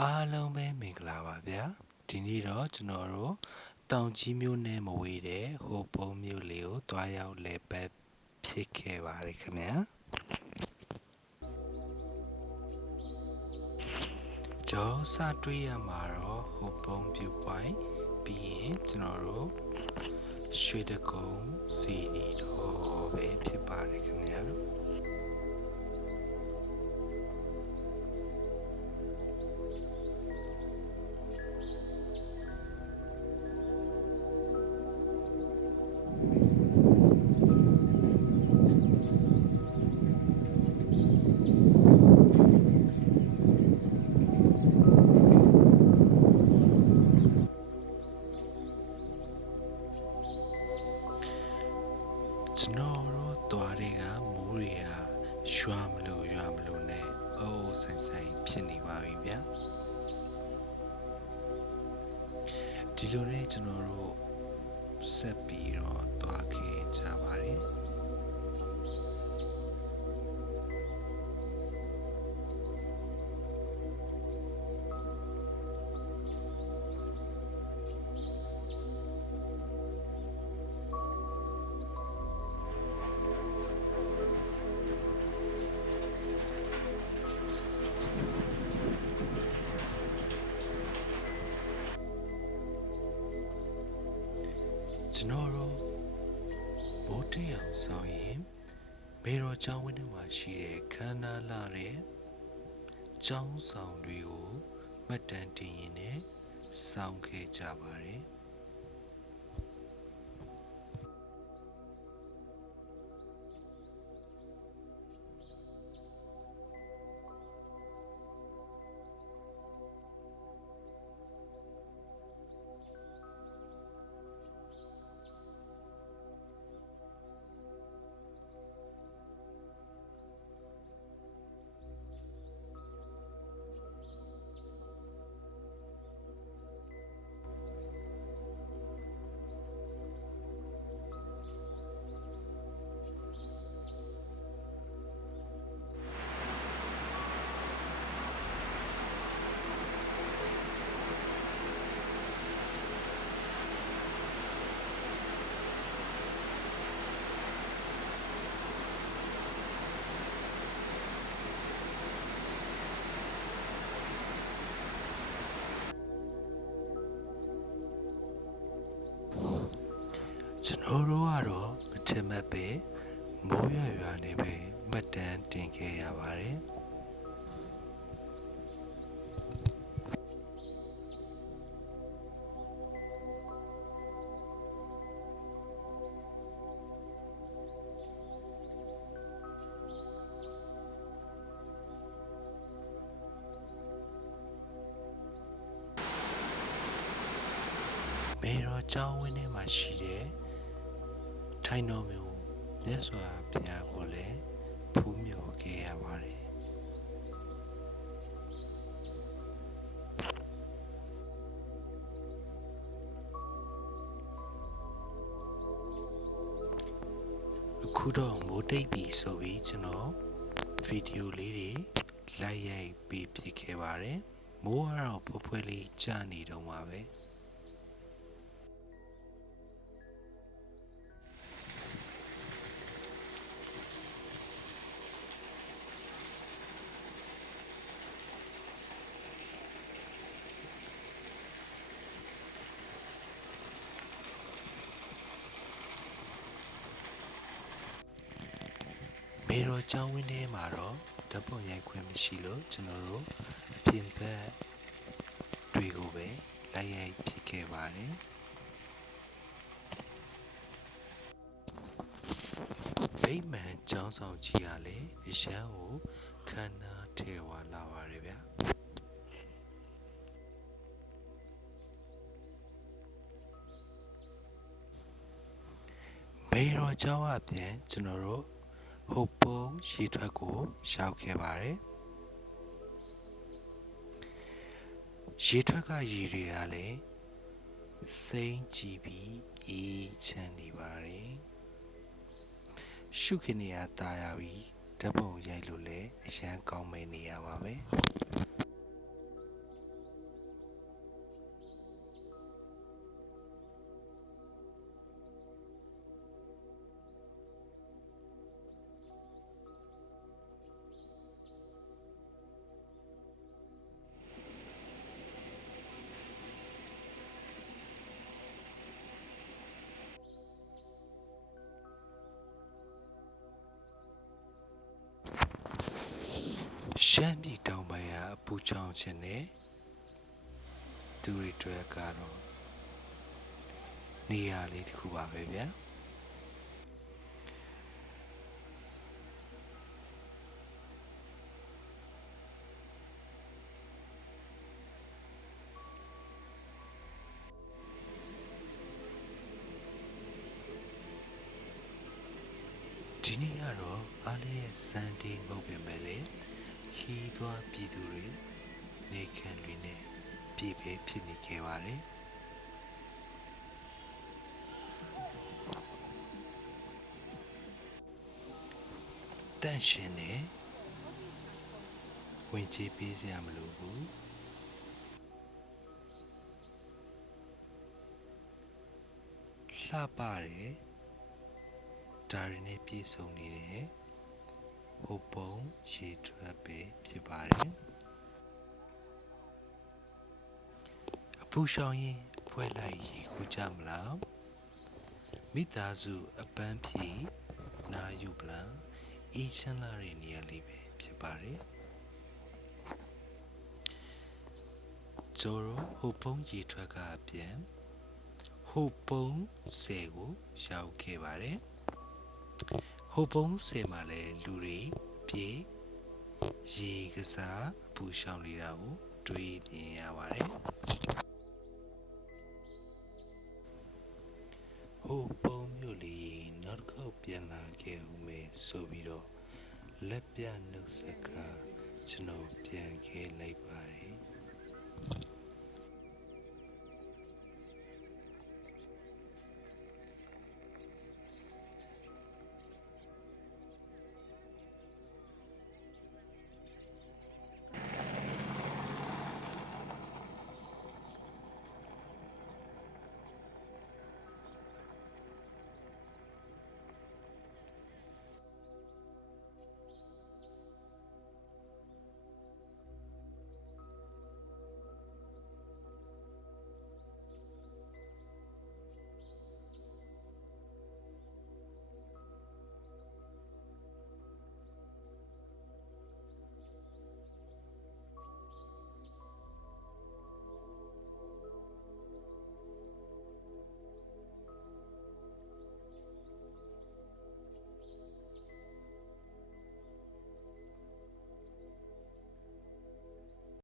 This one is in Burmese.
အားလုံးပဲမင်္ဂလာပါဗျာဒီနေ့တော့ကျွန်တော်တို့တောင်ကြီးမြို့နဲ့မဝေးတဲ့ဟိုပုံးမြို့လေးကိုတွားရောက်လည်ပတ်ဖြစ်ခဲ့ပါတယ်ခင်ဗျာကျောင်းစတွေ့ရမှာတော့ဟိုပုံး view point ပြီးရင်ကျွန်တော်တို့ရွှေတကုံစီဒီတော့ပဲဖြစ်ပါတယ်ခင်ဗျာကျွန်တော်တို့သွားတွေကမိုးတွေကရွာမလို့နဲ့အိုးဆိုင်ဖြစ်နေပါပြီဗျာဒီလိုနဲ့ကျွန်တော်တို့ဆက်ပြီးတော့သွားခဲ့ကြပါတယ်ကျွန်တော်တို့မိုးတရောင်ဆောင်ရင်မေတော်ကျောင်းဝင်းထဲမှာရှိတဲ့ခမ်းနားလာတဲ့ကျောင်းဆောင်တွေကိုမှတ်တမ်းတင်ရင်းနဲ့ဆောင်ခဲ့ကြပါတယ်ကျွန်တော်တို့ကတော့မထင်မှတ်ပဲမိုးရွာနေပဲမှတ်တမ်းတင်ခဲ့ရပါတယ်မေတော်ကျောင်းဝင်းထဲမှာရှိတဲ့ထိုင်တော်မျိုးမြတ်စွာဘုရားကိုလည်းဖူးမြော်ခဲ့ရပါတယ်အခုတော့မိုးတိတ်ပြီဆိုပြီးကျွန်တော်ဗီဒီယိုလေးတွေလိုက်ရိုက်ပေးဖြစ်ခဲ့ပါတယ်မိုးကတော့ဖွယ်ဖွယ်လေးကျနေတော့မှာပဲမေတော်ကျောင်းဝင်းထဲမှာတော့ဓာတ်ပုံရိုက်ခွင့်မရှိလို့ကျွန်တော်တို့အပြင်ဘက်တွေကိုပဲလိုက်ရိုက်ဖြစ်ခဲ့ပါတယ်ဗိမာန်ကျောင်းဆောင်ကြီးကလည်းအရန်ကိုခမ်းနားထဲဝါလာပါတယ်ဗျာမေတော်ကျောင်းအပြင်ကျွန်တော်တို့ဟုတ်ပုံးရေထွက်ကိုရောက်ခဲ့ပါတယ်ရေထွက်ကရေတွေကလည်းစိမ့်ကြည့်ပြီးအေးချမ်းနေပါတယ်ရှုခင်းနေရတာယာပြီးဓာတ်ပုံရိုက်လို့လည်းအရန်ကောင်းမဲ့နေရပါပဲ ရှမ်းပြည်တောင်ပိုင်းကအပူချောင်းခြင်းနဲ့သူတွေတွေ့ကတော့နေရာလေးတစ်ခုပါပဲဗျာဒီနေ့ကတော့အားလေးရဲ့စန်ဒေးမဟုတ်ပေမဲ့လေခီးသွားပြည်သူတွေနေခံတွေနဲ့ပြည့်ပဲဖြစ်နေခဲ့ပါတယ်တန့်ရှင်နဲ့ဝင်ချေးပေးစရာမလိုဘူးလှပတယ်ဒါတွေနဲ့ပြည့်စုံနေတဲ့ဟိုပုံရေထွက်ပဲဖြစ်ပါတယ်အပူရှောင်ရင်ဖွဲလိုက်ရေကူးကြမလားမိသားစုအပန်းဖြေနာယူပလန်အေးချမ်းလာတဲ့နေရာလေးပဲဖြစ်ပါတယ်ကျိုးတို့ဟိုပုံရေထွက်ကအပြန်ဟိုပုံဆယ်ကိုရောက်ခဲ့ပါတယ်ဟိုပုံဆယ်မှာလဲလူတွေပြေးရေကစားအပူရှောင်နေတာကိုတွေ့မြင်ရပါတယ်ဟိုပုံမြို့လေးနောက်တစ်ခေါက်ပြန်လာခဲ့ဦးမယ်ဆိုပြီးတော့လက်ပြနှုတ်ဆက်ကကျွန်တော်ပြန်ခဲ့